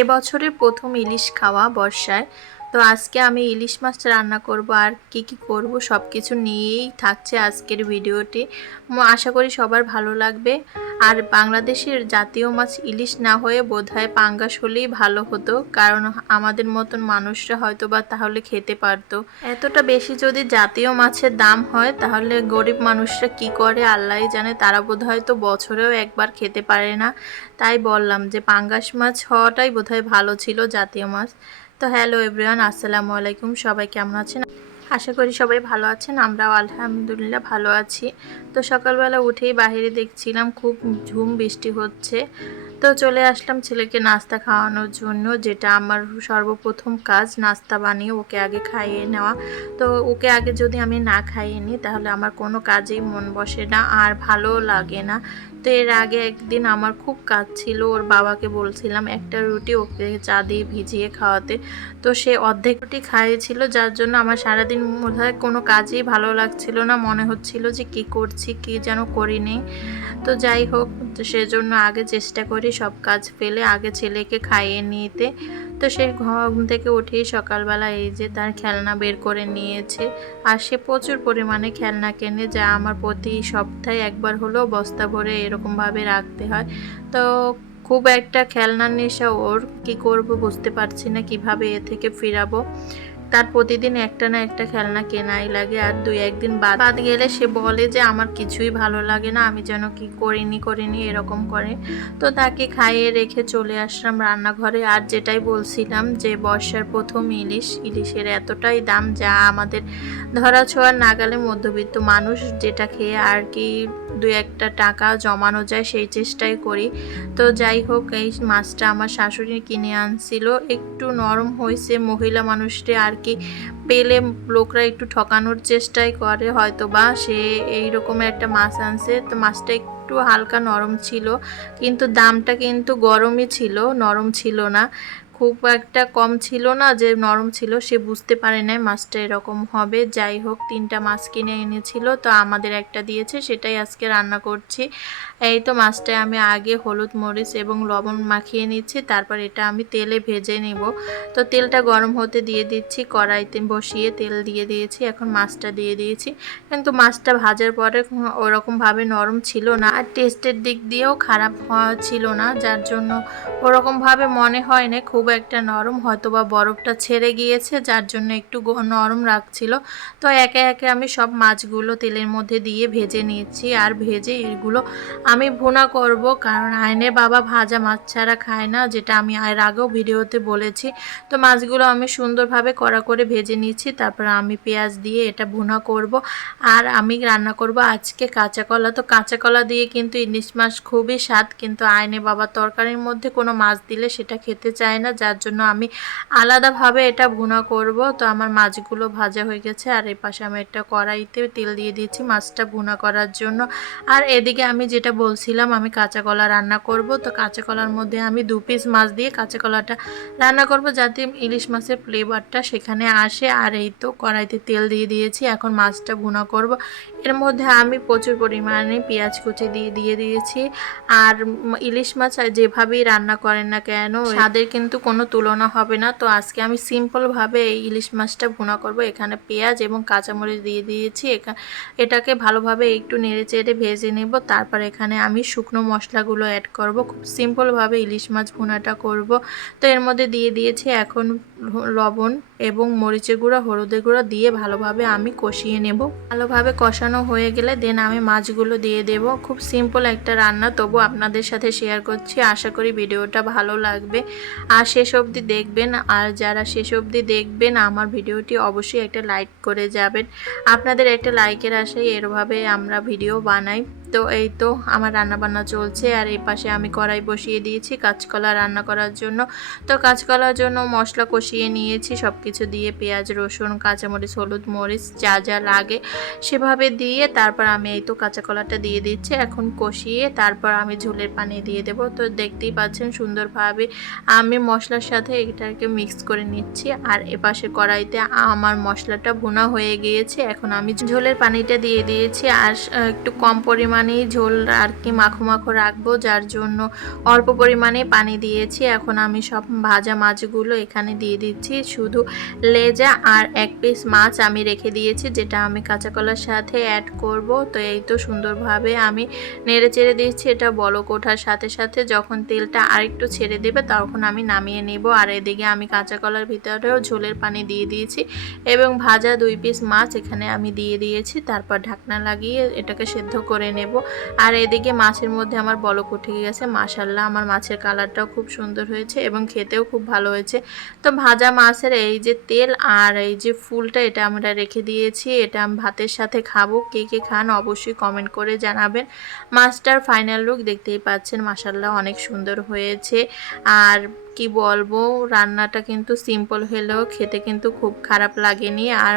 এবছরের প্রথম ইলিশ খাওয়া বর্ষায়। তো আজকে আমি ইলিশ মাছ রান্না করব, আর কি কি করব সব কিছু নিয়েই থাকছে আজকের ভিডিওটি। আশা করি সবার ভালো লাগবে। আর বাংলাদেশের জাতীয় মাছ ইলিশ না হয়ে বোধহয় পাঙ্গাস হলেই ভালো হতো, কারণ আমাদের মতন মানুষরা হয়তো বা তাহলে খেতে পারতো। এতটা বেশি যদি জাতীয় মাছের দাম হয় তাহলে গরিব মানুষরা কি করে আল্লাহই জানে, তারা বোধহয় তো বছরেও একবার খেতে পারে না। তাই বললাম যে পাঙ্গাস মাছ হওয়াটাই বোধহয় ভালো ছিল জাতীয় মাছ। তো হ্যালো এভরিওয়ান, আসসালামু আলাইকুম। সবাই কেমন আছেন? আশা করি সবাই ভালো আছেন, আমরাও আলহামদুলিল্লাহ ভালো আছি। তো সকালবেলা উঠেই বাইরে দেখছিলাম খুব ঝুম বৃষ্টি হচ্ছে। তো চলে আসলাম ছেলেকে নাস্তা খাওয়ানোর জন্য, যেটা আমার সর্বপ্রথম কাজ, নাস্তা বানিয়ে ওকে আগে খাইয়ে নেওয়া। তো ওকে আগে যদি আমি না খাইয়ে নিই তাহলে আমার কোনো কাজেই মন বসে না আর ভালোও লাগে না। তো এর আগে একদিন আমার খুব কাজ ছিল, ওর বাবাকে বলছিলাম একটা রুটি ওকে চা দিয়ে ভিজিয়ে খাওয়াতে। তো সে অর্ধেক রুটি খাইয়েছিল, যার জন্য আমার সারাদিন বোধহয় কোনো কাজেই ভালো লাগছিল না, মনে হচ্ছিল যে কি করছি কি যেন করিনি। তো যাই হোক, তো সেজন্য আগে চেষ্টা করি সব কাজ ফেলে আগে ছেলেকে খাইয়ে নিতে। তো সে ঘুম থেকে উঠেই সকালবেলা এই যে তার খেলনা বের করে নিয়েছে। আর সে প্রচুর পরিমাণে খেলনা কেনে, যা আমার প্রতি সপ্তাহে একবার হলেও বস্তা ভরে এরকমভাবে রাখতে হয়। তো খুব একটা খেলনার নেশা ওর, কি করব বুঝতে পারছি না কিভাবে এ থেকে ফিরাবো। তার প্রতিদিন একটা না একটা খেলনা কেনাই লাগে, আর দুই একদিন বাদ বাদ গেলে সে বলে যে আমার কিছুই ভালো লাগে না, আমি যেন কি করিনি এরকম করে। তো তাকে খাইয়ে রেখে চলে আসলাম রান্নাঘরে। আর যেটাই বলছিলাম যে বর্ষার প্রথম ইলিশের এতটাই দাম, যা আমাদের ধরা ছোঁয়ার নাগালে মধ্যবিত্ত মানুষ যেটা খেয়ে আর কি দুই একটা টাকা জমানো যায় সেই চেষ্টাই করি। তো যাই হোক, এই মাছটা আমার শাশুড়ি কিনে আনছিল, একটু নরম হয়েছে। মহিলা মানুষটি আর কি পেলে লোকরা একটু ঠকানোর চেষ্টাই করে হয়তো বা, সে এইরকম একটা মাছ আনছে। তো মাছটা একটু হালকা নরম ছিল, কিন্তু দামটা কিন্তু গরমই ছিল, নরম ছিল না। খুব একটা কম ছিল না যে নরম ছিল, সে বুঝতে পারে নাই মাছটা এরকম হবে। যাই হোক, 3টা মাছ কিনে এনেছিল, তো আমাদের একটা দিয়েছে, সেটাই আজকে রান্না করছি। এই তো মাছটায় আমি আগে হলুদ মরিচ এবং লবণ মাখিয়ে নিচ্ছি, তারপর এটা আমি তেলে ভেজে নিব। তো তেলটা গরম হতে দিয়ে দিচ্ছি, কড়াইতে বসিয়ে তেল দিয়ে দিয়েছি, এখন মাছটা দিয়ে দিয়েছি। কিন্তু মাছটা ভাজার পরে ওরকমভাবে নরম ছিল না, আর টেস্টের দিক দিয়েও খারাপ ছিল না, যার জন্য ওরকমভাবে মনে হয় না খুব একটা নরম, হয়তো বা বরফটা ছেড়ে গিয়েছে যার জন্য একটু নরম রাখছিল। তো একে একে আমি সব মাছগুলো তেলের মধ্যে দিয়ে ভেজে নিচ্ছি, আর ভেজে এগুলো আমি ভুনা করব, কারণ আইনের বাবা ভাজা মাছ ছাড়া খায় না, যেটা আমি এর আগেও ভিডিওতে বলেছি। তো মাছগুলো আমি সুন্দরভাবে কড়া করে ভেজে নিচ্ছি, তারপর আমি পেঁয়াজ দিয়ে এটা ভুনা করব। আর আমি রান্না করব আজকে কাঁচা কলা। তো কাঁচা কলা দিয়ে কিন্তু ইলিশ মাছ খুবই স্বাদ, কিন্তু আইনে বাবা তরকারির মধ্যে কোনো মাছ দিলে সেটা খেতে চায় না, যার জন্য আমি আলাদাভাবে এটা ভুনা করব। তো আমার মাছগুলো ভাজা হয়ে গেছে, আর এই পাশে আমি একটা কড়াইতে তেল দিয়ে দিয়েছি মাছটা ভুনা করার জন্য। আর এদিকে আমি যেটা বলছিলাম আমি কাঁচা কলা রান্না করব। তো কাঁচা কলার মধ্যে আমি 2 পিস মাছ দিয়ে কাঁচা কলাটা রান্না করব, যাতে ইলিশ মাছের ফ্লেভারটা সেখানে আসে। আর এই তো কড়াইতে তেল দিয়ে দিয়েছি, এখন মাছটা ভুনা করব। এর মধ্যে আমি প্রচুর পরিমাণে পেঁয়াজ কুচি দিয়ে দিয়েছি। আর ইলিশ মাছ যেভাবেই রান্না করেন না কেন, স্বাদের কিন্তু কোনো তুলনা হবে না। তো আজকে আমি সিম্পলভাবে এই ইলিশ মাছটা ভুনা করব। এখানে পেঁয়াজ এবং কাঁচামরিচ দিয়ে দিয়েছি, এটাকে ভালোভাবে একটু নেড়ে চেড়ে ভেজে নেব। তারপর এখানে আমি শুকনো মশলাগুলো অ্যাড করব, খুব সিম্পলভাবে ইলিশ মাছ ভুনাটা করব। তো এর মধ্যে দিয়ে দিয়েছি এখন লবণ এবং মরিচের গুঁড়া, হলুদের গুঁড়া দিয়ে ভালোভাবে আমি কষিয়ে নেব। ভালোভাবে কষানো হয়ে গেলে দেন আমি মাছগুলো দিয়ে দেব। খুব সিম্পল একটা রান্না, তবু আপনাদের সাথে শেয়ার করছি, আশা করি ভিডিওটা ভালো লাগবে আর শেষ অবধি দেখবেন। আর যারা শেষ অবধি দেখবেন আমার ভিডিওটি অবশ্যই একটা লাইক করে যাবেন, আপনাদের একটা লাইকের আশায় এরভাবে আমরা ভিডিও বানাই। তো এই তো আমার রান্না বান্না চলছে, আর এই পাশে আমি কড়াই বসিয়ে দিয়েছি কাঁচকলা রান্না করার জন্য। তো কাঁচকলার জন্য মশলা কষিয়ে নিয়েছি, সব কিছু দিয়ে পেঁয়াজ রসুন কাঁচামরিচ হলুদ মরিচ যা যা লাগে সেভাবে দিয়ে তারপর আমি এই তো কাঁচা কলাটা দিয়ে দিচ্ছি, এখন কষিয়ে তারপর আমি ঝোলের পানি দিয়ে দেব। তো দেখতেই পাচ্ছেন সুন্দরভাবে আমি মশলার সাথে এটাকে মিক্স করে নিচ্ছি। আর এপাশে কড়াইতে আমার মশলাটা ভুনা হয়ে গিয়েছে, এখন আমি ঝোলের পানিটা দিয়ে দিয়েছি। আর একটু কম পরিমাণে পরিমাণেই ঝোল আর কি মাখো মাখো রাখবো, যার জন্য অল্প পরিমাণে পানি দিয়েছি। এখন আমি সব ভাজা মাছগুলো এখানে দিয়ে দিচ্ছি, শুধু লেজা আর এক পিস মাছ আমি রেখে দিয়েছি, যেটা আমি কাঁচা কলার সাথে অ্যাড করব। তো এই তো সুন্দরভাবে আমি নেড়ে চেড়ে দিচ্ছি। এটা বলক ওঠার সাথে সাথে যখন তেলটা আরেকটু ছেড়ে দেবে তখন আমি নামিয়ে নেব। আর এদিকে আমি কাঁচা কলার ভিতরেও ঝোলের পানি দিয়ে দিয়েছি এবং ভাজা 2 পিস মাছ এখানে আমি দিয়ে দিয়েছি। তারপর ঢাকনা লাগিয়ে এটাকে সেদ্ধ করে নেব। আর এদিকে মাছের মধ্যে আমার বলক উঠে গেছে। মাশাআল্লাহ, আমার মাছের কালারটাও খুব সুন্দর হয়েছে এবং খেতেও খুব ভালো হয়েছে। তো ভাজা মাছের এই যে তেল আর এই যে ফুলটা, এটা আমরা রেখে দিয়েছি। এটা আমি ভাতের সাথে খাবো। কে কে খান অবশ্যই কমেন্ট করে জানাবেন। মাছটার ফাইনাল লুক দেখতেই পাচ্ছেন, মাশাআল্লাহ অনেক সুন্দর হয়েছে। আর কি বলবো, রান্নাটা কিন্তু সিম্পল হলেও খেতে কিন্তু খুব খারাপ লাগেনি। আর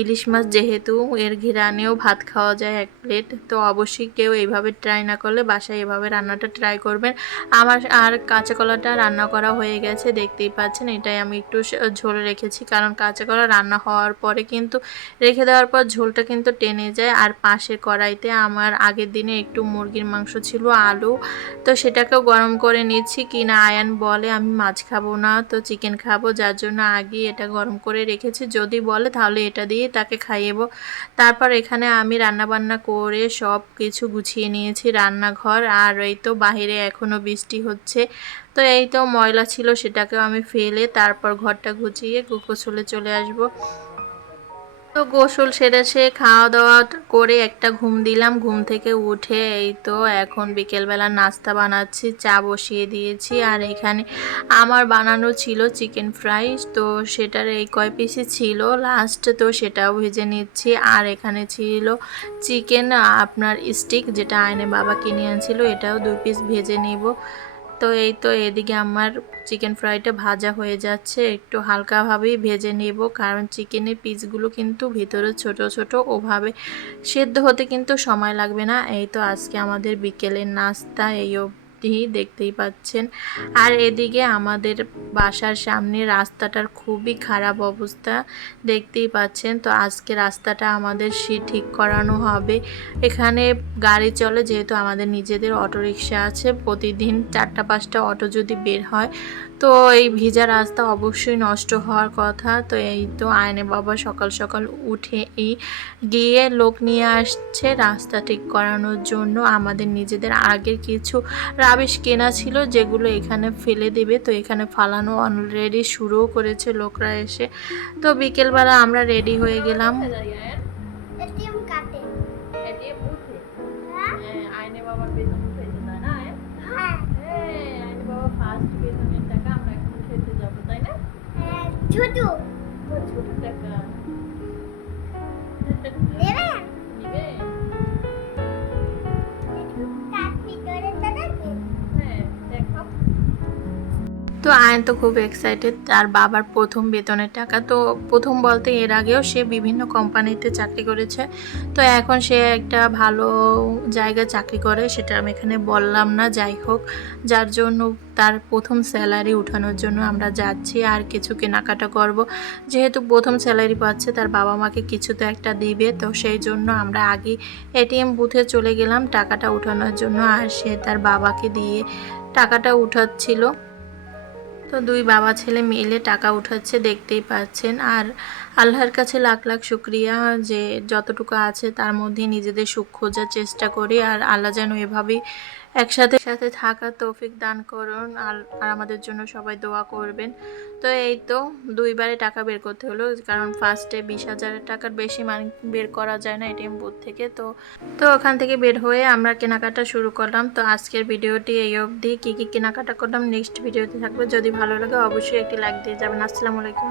ইলিশ মাছ যেহেতু, এর ঘিরানেও ভাত খাওয়া যায় 1 প্লেট। তো অবশ্যই কেউ এইভাবে ট্রাই না করলে বাসায় এভাবে রান্নাটা ট্রাই করবেন। আমার আর কাঁচা কলাটা রান্না করা হয়ে গেছে, দেখতেই পাচ্ছেন। এটাই আমি একটু ঝোল রেখেছি, কারণ কাঁচা কলা রান্না হওয়ার পরে কিন্তু রেখে দেওয়ার পর ঝোলটা কিন্তু টেনে যায়। আর পাশের কড়াইতে আমার আগের দিনে একটু মুরগির মাংস ছিল, আলু, তো সেটাকেও গরম করে নিচ্ছি। কিনা আয়ান বলে আমি মাছ খাবো না, তো চিকেন খাবো, যার জন্য আগে এটা গরম করে রেখেছি। যদি বলে তাহলে এটা দিয়ে তাকে খাইয়েবো। তারপর এখানে আমি রান্না বান্না করে সব কিছু গুছিয়ে নিয়েছি রান্নাঘর। আর এই তো বাহিরে এখনো বৃষ্টি হচ্ছে। তো এই তো ময়লা ছিল, সেটাকেও আমি ফেলে তারপর ঘরটা গুছিয়ে গোসলে চলে আসব। তো গোসল সেরে সে খাওয়া দাওয়া করে একটা ঘুম দিলাম। ঘুম থেকে উঠে এই তো এখন বিকেলবেলা নাস্তা বানাচ্ছি, চা বসিয়ে দিয়েছি। আর এখানে আমার বানানো ছিল চিকেন ফ্রাই, তো সেটার এই কয় পিসই ছিল লাস্ট, তো সেটাও ভেজে নিচ্ছি। আর এখানে ছিল চিকেন আপনার স্টিক, যেটা আয়নে বাবা কিনে আনছিল, এটাও 2 পিস ভেজে নেব। তো এই তো এদিকে আমার চিকেন ফ্রাইটা ভাজা হয়ে যাচ্ছে, একটু হালকাভাবেই ভেজে নেব, কারণ চিকেনের পিসগুলো কিন্তু ভিতরে ছোট ছোট, ওভাবে সেদ্ধ হতে কিন্তু সময় লাগবে না। এই তো আজকে আমাদের বিকেলের নাস্তা এই অবধি, দেখতেই পাচ্ছেন। আর এদিকে আমাদের বাসার সামনে রাস্তাটার খুবই খারাপ অবস্থা, দেখতেই পাচ্ছেন। তো আজকে রাস্তাটা আমাদের ঠিক করানো হবে। এখানে গাড়ি চলে, যেহেতু আমাদের নিজেদের অটোরিকশা আছে, প্রতিদিন 4টা-5টা অটো যদি বের হয়, তো এই ভিজা রাস্তা অবশ্যই নষ্ট হওয়ার কথা। তো এই তো আয়নে বাবা সকাল সকাল উঠে গিয়ে লোক নিয়ে আসছে রাস্তা ঠিক করানোর জন্য। আমাদের নিজেদের আগের কিছু রাবিশ কেনা ছিল, যেগুলো এখানে ফেলে দেবে, তো এখানে ফালানো অলরেডি শুরুও করেছে লোকরা এসে। তো বিকেলবেলা আমরা রেডি হয়ে গেলাম। আইনে বাবার বেতন উঠাইতে তাই না? আইনে বাবা ফার্স্ট বেতনের টাকা আমরা এখন উঠাইতে যাবো, তাই না? ছোট ছোট টাকা নিবে। হ্যাঁ দেখো। তো আয়ন তো খুব এক্সাইটেড, তার বাবার প্রথম বেতনের টাকা। তো প্রথম বলতে এর আগেও সে বিভিন্ন কোম্পানিতে চাকরি করেছে, তো এখন সে একটা ভালো জায়গায় চাকরি করে, সেটা আমি এখানে বললাম না। যাই হোক, যার জন্য তার প্রথম স্যালারি উঠানোর জন্য আমরা যাচ্ছি আর কিছু কেনাকাটা করব। যেহেতু প্রথম স্যালারি পাচ্ছে, তার বাবা মাকে কিছু তো একটা দিবে, তো সেই জন্য আমরা আগে এটিএম বুথে চলে গেলাম টাকাটা উঠানোর জন্য। আর সে তার বাবাকে দিয়ে টাকাটা উঠাচ্ছিল। তো 2 বাবা ছেলে মিলে টাকা উঠাচ্ছে, দেখতেই পাচ্ছেন। আর আল্লাহর কাছে লাখ লাখ শুক্রিয়া যে যতটুকু আছে তার মধ্যে নিজেদের সুখ খোঁজার চেষ্টা করি। আর আল্লাহ যেন এভাবেই একসাথে সাথে থাকার তৌফিক দান করুন। আর আমাদের জন্য সবাই দোয়া করবেন। তো এই তো 2 বারে টাকা বের করতে হলো, কারণ ফার্স্টে 20,000 টাকার বেশি মানি বের করা যায় না এটিএম বুথ থেকে। তো ওখান থেকে বের হয়ে আমরা কেনাকাটা শুরু করলাম। তো আজকের ভিডিওটি এই অবধি। কী কী কেনাকাটা করলাম নেক্সট ভিডিওতে থাকবে। যদি ভালো লাগে অবশ্যই একটি লাইক দিয়ে যাবেন। আসসালামু আলাইকুম।